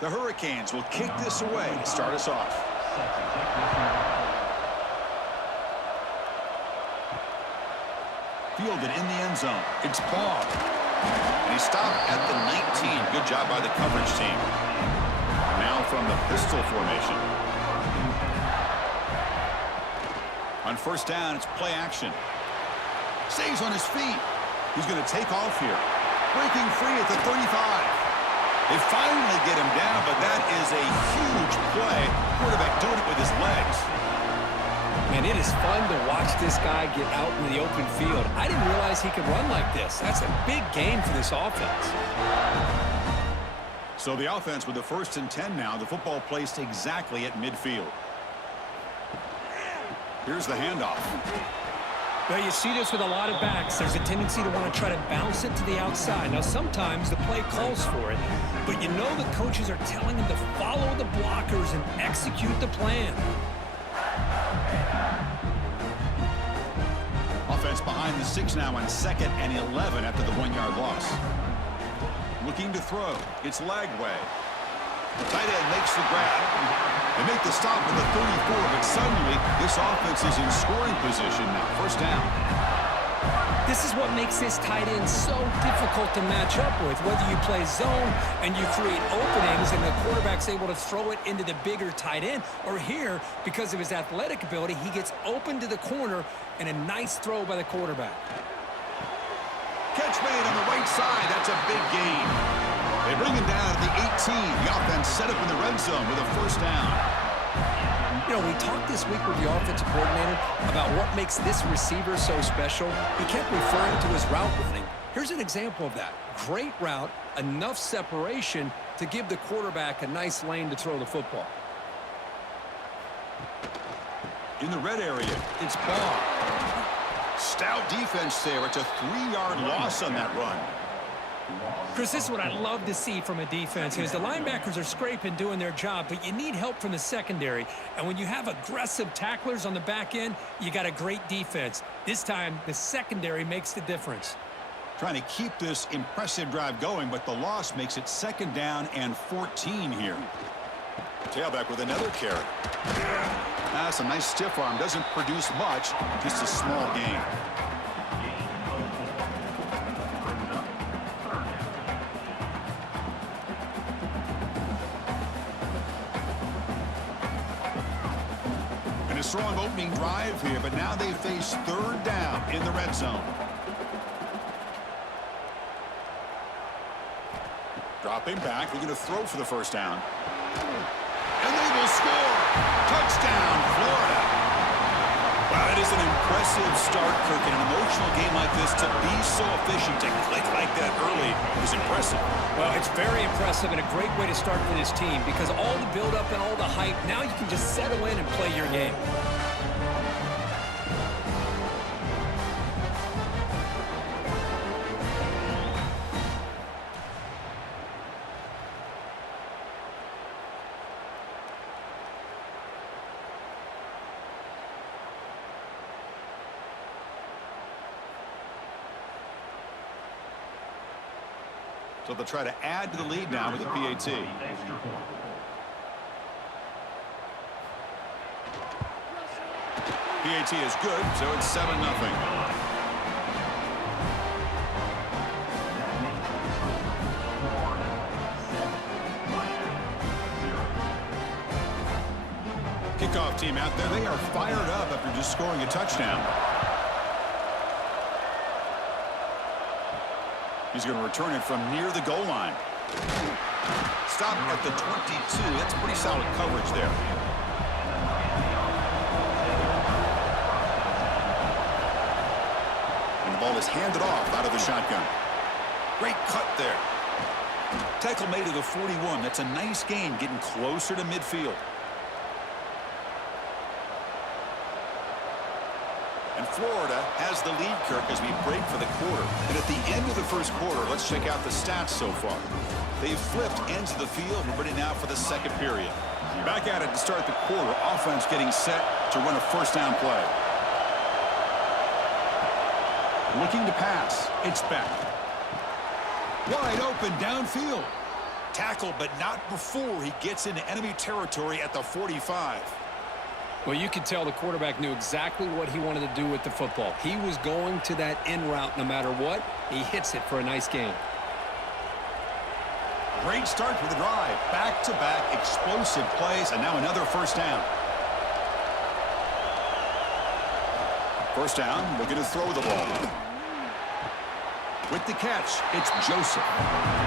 The Hurricanes will kick this away to start us off. Fielded in the end zone. It's Ball. And he stopped at the 19. Good job by the coverage team. Now from the pistol formation. On first down, it's play action. Stays on his feet. He's going to take off here. Breaking free at the 35. They finally get him down, but that is a huge play. Quarterback doing it with his legs. Man, it is fun to watch this guy get out in the open field. I didn't realize he could run like this. That's a big game for this offense. So the offense with the 1st and 10 now. The football placed exactly at midfield. Here's the handoff. Well, you see this with a lot of backs. There's a tendency to want to try to bounce it to the outside. Now, sometimes the play calls for it, but you know the coaches are telling them to follow the blockers and execute the plan. Offense behind the 6 now on 2nd and 11 after the 1-yard loss. Looking to throw. It's Lagway. The tight end makes the grab. They make the stop at the 34, but suddenly this offense is in scoring position now. First down. This is what makes this tight end so difficult to match up with. Whether you play zone and you create openings and the quarterback's able to throw it into the bigger tight end, or here, because of his athletic ability, he gets open to the corner and a nice throw by the quarterback. Catch made on the right side. That's a big gain. They bring him down at the 18. The offense set up in the red zone with a first down. You know, we talked this week with the offensive coordinator about what makes this receiver so special. He kept referring to his route running. Here's an example of that. Great route, enough separation to give the quarterback a nice lane to throw the football. In the red area, it's Ball. Stout defense there. It's a 3-yard loss on that run. Chris, this is what I love to see from a defense is the linebackers are scraping, doing their job, but you need help from the secondary. And when you have aggressive tacklers on the back end, you got a great defense. This time, the secondary makes the difference. Trying to keep this impressive drive going, but the loss makes it 2nd down and 14 here. Tailback with another carry. That's a nice stiff arm. Doesn't produce much, just a small gain. A strong opening drive here, but now they face 3rd down in the red zone. Dropping back, they're going to throw for the first down. And they will score. Touchdown, Florida. Wow, that is an impressive start, Kirk. In an emotional game like this, to be so efficient, to click like that early is impressive. Well, it's very impressive and a great way to start for this team because all the build-up and all the hype, now you can just settle in and play your game. So they'll try to add to the lead now with a PAT. PAT is good, so it's 7-0. Kickoff team out there. They are fired up after just scoring a touchdown. He's going to return it from near the goal line. Stop at the 22. That's pretty solid coverage there. And the ball is handed off out of the shotgun. Great cut there. Tackle made at the 41. That's a nice gain, getting closer to midfield. And Florida has the lead, Kirk, as we break for the quarter. And at the end of the first quarter, let's check out the stats so far. They've flipped ends of the field. We're ready now for the second period. Back at it to start the quarter. Offense getting set to run a first down play. Looking to pass. It's back. Wide open downfield. Tackle, but not before he gets into enemy territory at the 45. Well, you could tell the quarterback knew exactly what he wanted to do with the football. He was going to that in route no matter what. He hits it for a nice gain. Great start for the drive. Back-to-back explosive plays, and now another first down. First down, looking to throw the ball. With the catch, it's Joseph.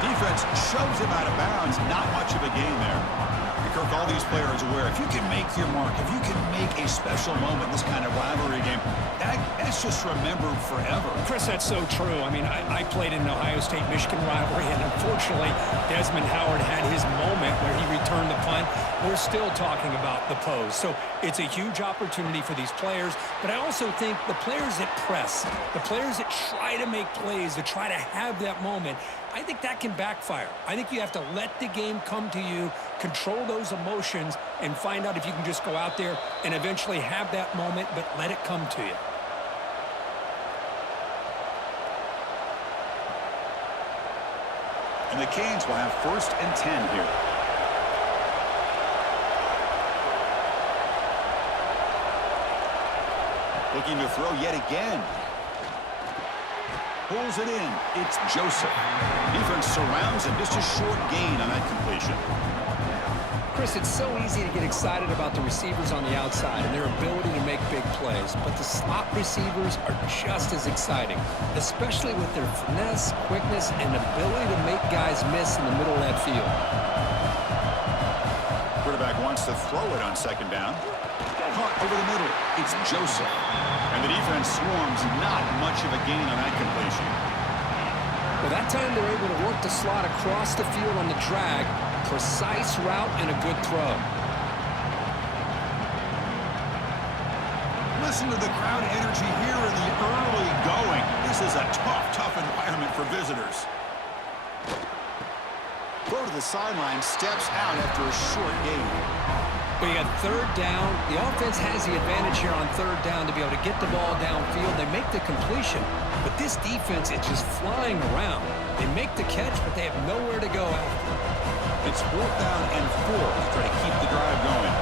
Defense shoves him out of bounds. Not much of a gain there. Kirk, all these players aware, if you can make your mark, if you can make a special moment in this kind of rivalry game, that's just remembered forever. Chris, that's so true. I mean, I played in an Ohio State-Michigan rivalry, and unfortunately, Desmond Howard had his moment where he returned the punt. We're still talking about the pose. So it's a huge opportunity for these players, but I also think the players that press, the players that try to make plays, that try to have that moment, I think that can backfire. I think you have to let the game come to you, control those emotions, and find out if you can just go out there and eventually have that moment, but let it come to you. And the Canes will have 1st and 10 here. Looking to throw yet again. Pulls it in. It's Joseph. Defense surrounds him. Just a short gain on that completion. Chris, it's so easy to get excited about the receivers on the outside and their ability to make big plays, but the slot receivers are just as exciting, especially with their finesse, quickness, and ability to make guys miss in the middle of that field. Quarterback wants to throw it on 2nd down. Caught over the middle. It's Joseph. And the defense swarms. Not much of a gain on that completion. Well, that time they're able to work the slot across the field on the drag. Precise route and a good throw. Listen to the crowd energy here in the early going. This is a tough environment for visitors. Throw to the sideline, steps out after a short gain. But you got 3rd down. The offense has the advantage here on 3rd down to be able to get the ball downfield. They make the completion, but this defense is just flying around. They make the catch, but they have nowhere to go after. It's 4th down and 4 to try to keep the drive going.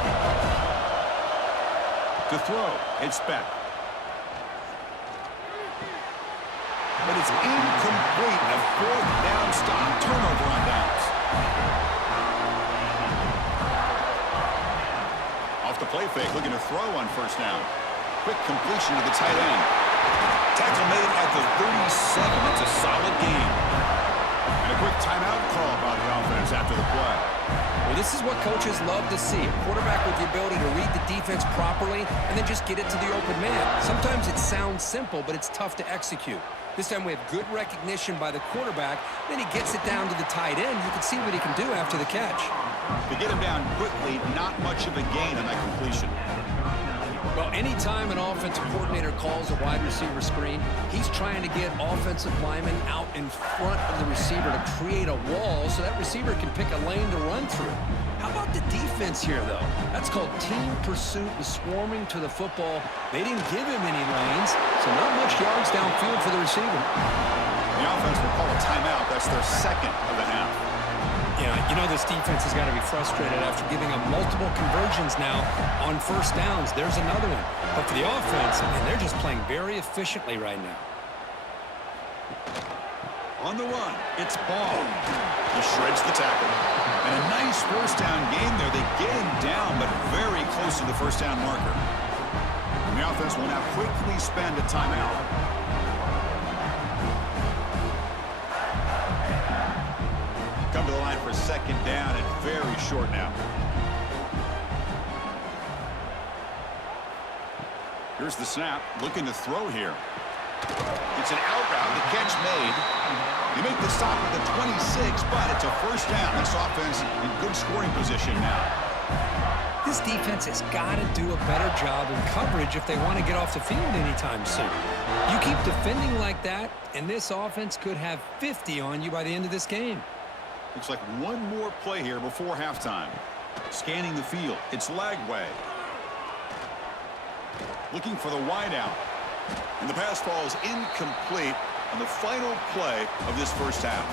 To throw, it's Beck. But it's incomplete. A 4th down stop. Turnover on downs. Off the play fake, looking to throw on 1st down. Quick completion to the tight end. Tackle made at the 37. It's a solid game. And a quick timeout call by the offense after the play. Well, this is what coaches love to see. A quarterback with the ability to read the defense properly and then just get it to the open man. Sometimes it sounds simple, but it's tough to execute. This time we have good recognition by the quarterback. Then he gets it down to the tight end. You can see what he can do after the catch. To get him down quickly, not much of a gain on that completion. Well, anytime an offensive coordinator calls a wide receiver screen, he's trying to get offensive linemen out in front of the receiver to create a wall so that receiver can pick a lane to run through. How about the defense here, though? That's called team pursuit and swarming to the football. They didn't give him any lanes, so not much yards downfield for the receiver. The offense will call a timeout. That's their 2nd of the half. Yeah, you know this defense has got to be frustrated after giving up multiple conversions now on 1st downs. There's another one. But for the offense, man, they're just playing very efficiently right now. On the run, it's Ball. He shreds the tackle. And a nice 1st down gain there. They get him down, but very close to the 1st down marker. And the offense will now quickly spend a timeout. Come to the line for 2nd down and very short now. Here's the snap, looking to throw here. It's an out route, the catch made. They make the stop at the 26, but it's a 1st down. This offense in good scoring position now. This defense has got to do a better job in coverage if they want to get off the field anytime soon. You keep defending like that, and this offense could have 50 on you by the end of this game. Looks like one more play here before halftime. Scanning the field. It's Lagway. Looking for the wide out. And the pass falls incomplete on the final play of this first half.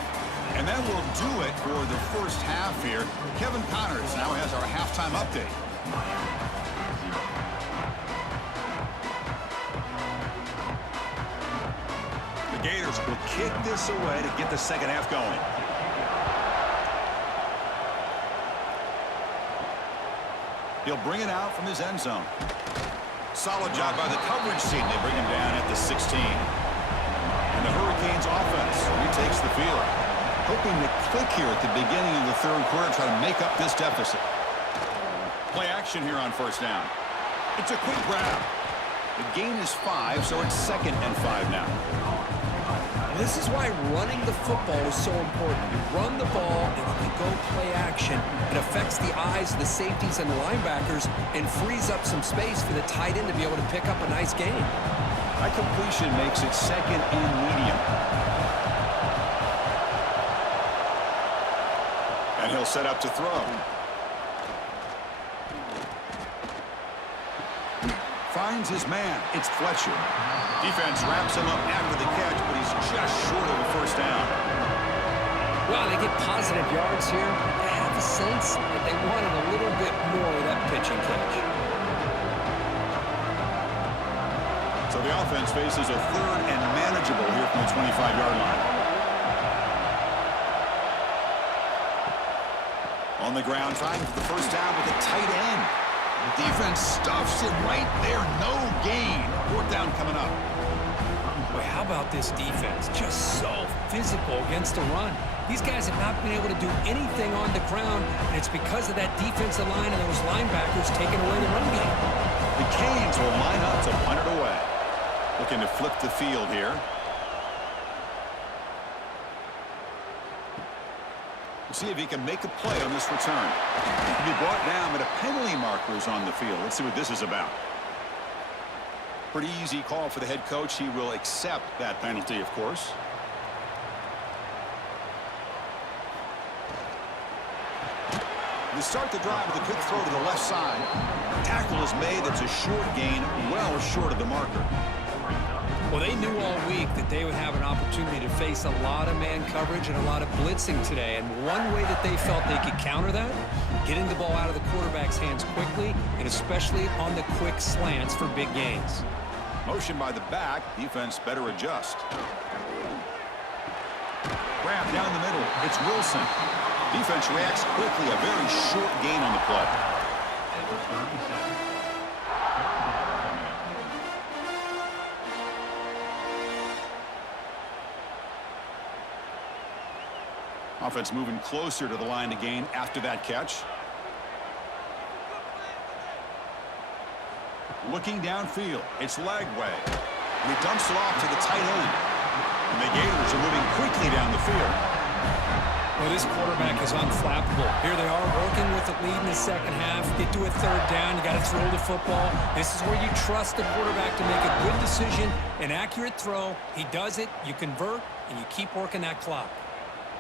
And that will do it for the first half here. Kevin Connors now has our halftime update. The Gators will kick this away to get the second half going. He'll bring it out from his end zone. Solid job by the coverage team. They bring him down at the 16. And the Hurricanes offense retakes the field. Hoping to click here at the beginning of the third quarter, try to make up this deficit. Play action here on first down. It's a quick grab. The gain is 5, so it's 2nd and 5 now. This is why running the football is so important. You run the ball, and if you go play action, it affects the eyes of the safeties and the linebackers and frees up some space for the tight end to be able to pick up a nice gain. That completion makes it 2nd and medium. And he'll set up to throw. Finds his man. It's Fletcher. Defense wraps him up after the catch, but he's just short of a first down. Well, they get positive yards here. I have a sense that they wanted a little bit more of that pitching catch. So the offense faces a 3rd and manageable here from the 25-yard line. On the ground, trying for the first down with a tight end. Defense stuffs it right there. No gain. 4th down coming up. Boy, how about this defense? Just so physical against the run. These guys have not been able to do anything on the ground, and it's because of that defensive line and those linebackers taking away the run game. The Canes will line up to punt it away. Looking to flip the field here. We'll see if he can make a play on this return. He'll be brought down, but a penalty marker is on the field. Let's see what this is about. Pretty easy call for the head coach. He will accept that penalty, of course. They start the drive with a quick throw to the left side. Tackle is made. It's a short gain, well short of the marker. Well, they knew all week that they would have an opportunity to face a lot of man coverage and a lot of blitzing today. And one way that they felt they could counter that, getting the ball out of the quarterback's hands quickly, and especially on the quick slants for big gains. Motion by the back. Defense better adjust. Grab down the middle. It's Wilson. Defense reacts quickly. A very short gain on the play. Offense moving closer to the line to gain after that catch. Looking downfield. It's Lagway. And he dumps it off to the tight end. And the Gators are moving quickly down the field. Well, this quarterback is unflappable. Here they are working with the lead in the second half. Get to a 3rd down. You got to throw the football. This is where you trust the quarterback to make a good decision, an accurate throw. He does it. You convert, and you keep working that clock.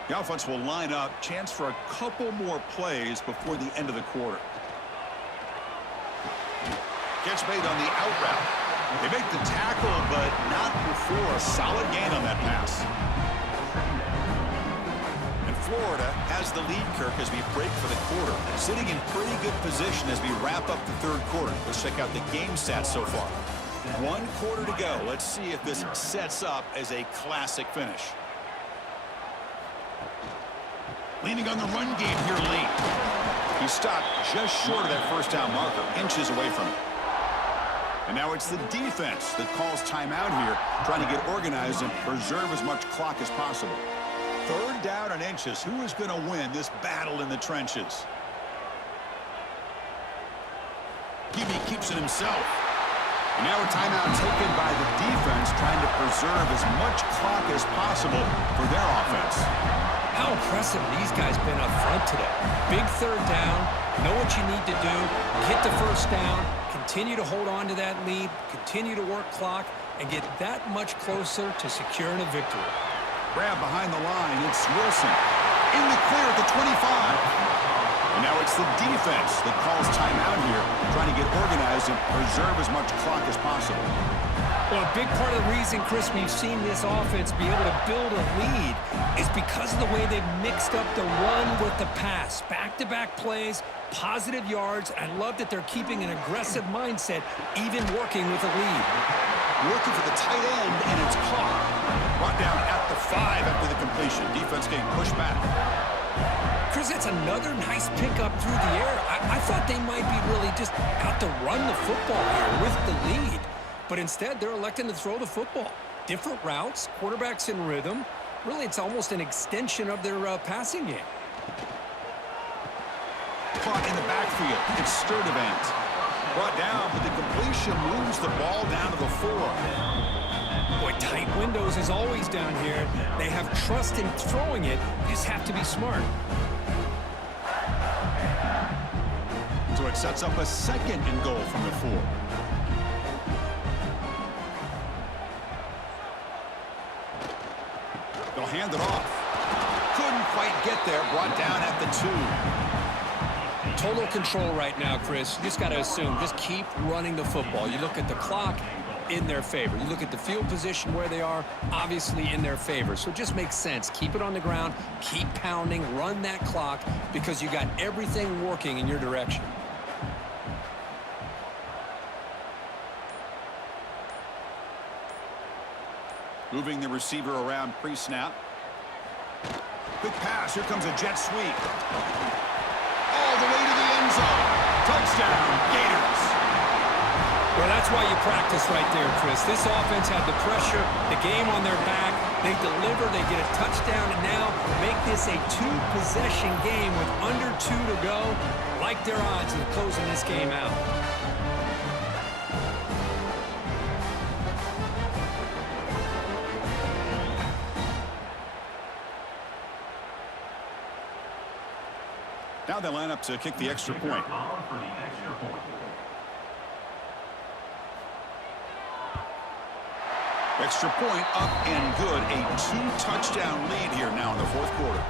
The offense will line up. Chance for a couple more plays before the end of the quarter. Catch made on the out route. They make the tackle, but not before a solid gain on that pass. And Florida has the lead, Kirk, as we break for the quarter. Sitting in pretty good position as we wrap up the third quarter. Let's check out the game stats so far. 1 quarter to go. Let's see if this sets up as a classic finish. Leaning on the run game here late. He stopped just short of that first down marker, inches away from it. And now it's the defense that calls timeout here, trying to get organized and preserve as much clock as possible. 3rd down and inches. Who is going to win this battle in the trenches? Gibby keeps it himself. And now a timeout taken by the defense, trying to preserve as much clock as possible for their offense. How impressive these guys been up front today. Big 3rd down. Know what you need to do. Get the first down. Continue to hold on to that lead. Continue to work clock and get that much closer to securing a victory. Grab behind the line. It's Wilson. In the clear at the 25. And now it's the defense that calls timeout here, trying to get organized and preserve as much clock as possible. Well, a big part of the reason, Chris, we've seen this offense be able to build a lead is because of the way they've mixed up the run with the pass. Back-to-back plays, positive yards. I love that they're keeping an aggressive mindset, even working with a lead. Looking for the tight end, and it's caught. Brought down at the 5 after the completion. Defense getting pushed back. Chris, that's another nice pickup through the air. I thought they might be really just out to run the football here with the lead. But instead, they're electing to throw the football. Different routes, quarterbacks in rhythm. Really, it's almost an extension of their passing game. Caught in the backfield. It's Sturdivant. Brought down, but the completion moves the ball down to the 4. Boy, tight windows is always down here. They have trust in throwing it. You just have to be smart. So it sets up a 2nd and goal from the 4. They'll hand it off. Couldn't quite get there. Brought down at the 2. Total control right now, Chris. You just got to assume. Just keep running the football. You look at the clock, in their favor. You look at the field position where they are, obviously in their favor. So it just makes sense. Keep it on the ground. Keep pounding. Run that clock because you got everything working in your direction. Moving the receiver around pre-snap. Quick pass. Here comes a jet sweep. All the way to the end zone. Touchdown, Gators. Well, that's why you practice right there, Chris. This offense had the pressure, the game on their back. They deliver, they get a touchdown, and now make this a 2-possession game with under 2 to go. Like their odds of closing this game out. Now they line up to kick the extra point. Extra point up and good. A 2-touchdown lead here now in the 4th quarter.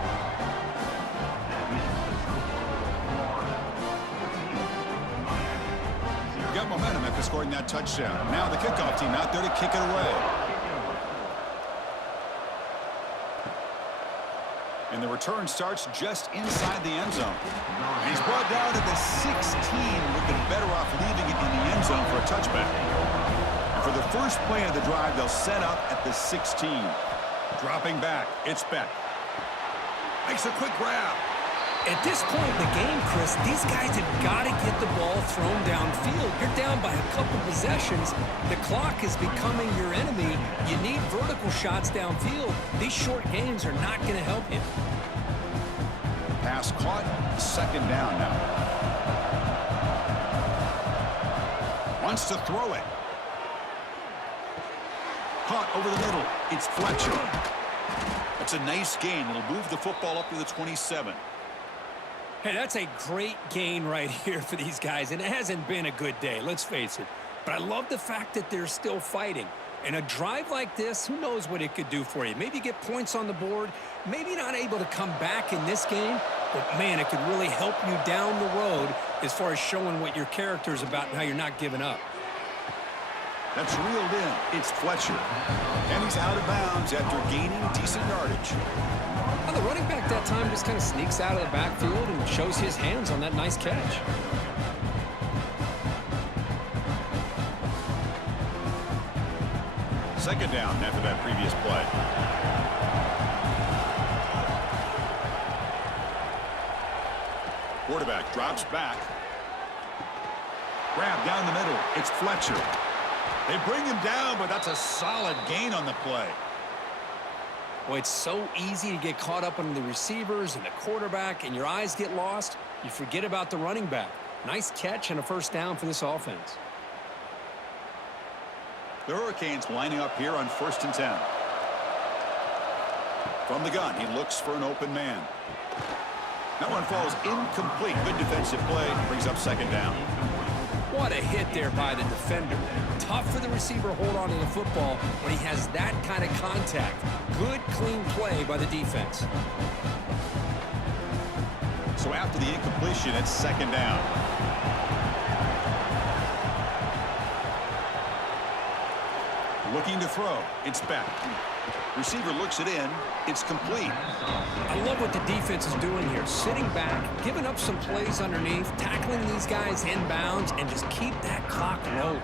Got momentum after scoring that touchdown. Now the kickoff team out there to kick it away. And the return starts just inside the end zone. And he's brought down to the 16. Would have been better off leaving it in the end zone for a touchback. And for the first play of the drive, they'll set up at the 16. Dropping back, it's Beck. Makes a quick grab. At this point in the game, Chris, these guys have got to get the ball thrown downfield. You're down by a couple possessions. The clock is becoming your enemy. You need vertical shots downfield. These short games are not going to help you. Pass caught, 2nd down now. Wants to throw it. Caught over the middle. It's Fletcher. That's a nice gain. It'll move the football up to the 27. Hey, that's a great gain right here for these guys, and it hasn't been a good day, let's face it. But I love the fact that they're still fighting. And a drive like this, who knows what it could do for you. Maybe get points on the board, maybe not able to come back in this game, but, man, it could really help you down the road as far as showing what your character is about and how you're not giving up. That's reeled in. It's Fletcher. And he's out of bounds after gaining decent yardage. Well, the running back that time just kind of sneaks out of the backfield and shows his hands on that nice catch. Second down after that previous play. Quarterback drops back. Grab down the middle. It's Fletcher. They bring him down, but that's a solid gain on the play. Well, it's so easy to get caught up on the receivers and the quarterback, and your eyes get lost. You forget about the running back. Nice catch and a 1st down for this offense. The Hurricanes lining up here on 1st and 10. From the gun, he looks for an open man. That one falls incomplete. Good defensive play. Brings up 2nd down. What a hit there by the defender. Tough for the receiver to hold on to the football when he has that kind of contact. Good, clean play by the defense. So after the incompletion, it's second down. Looking to throw. It's back. Receiver looks it in. It's complete. I love what the defense is doing here. Sitting back, giving up some plays underneath, tackling these guys inbounds, and just keep that clock rolling.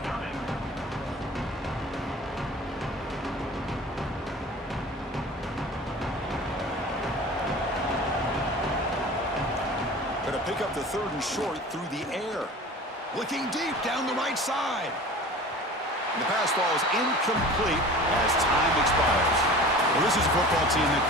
Going to pick up the 3rd and short through the air. Looking deep down the right side. The pass ball is incomplete as time expires. Well, this is a football team that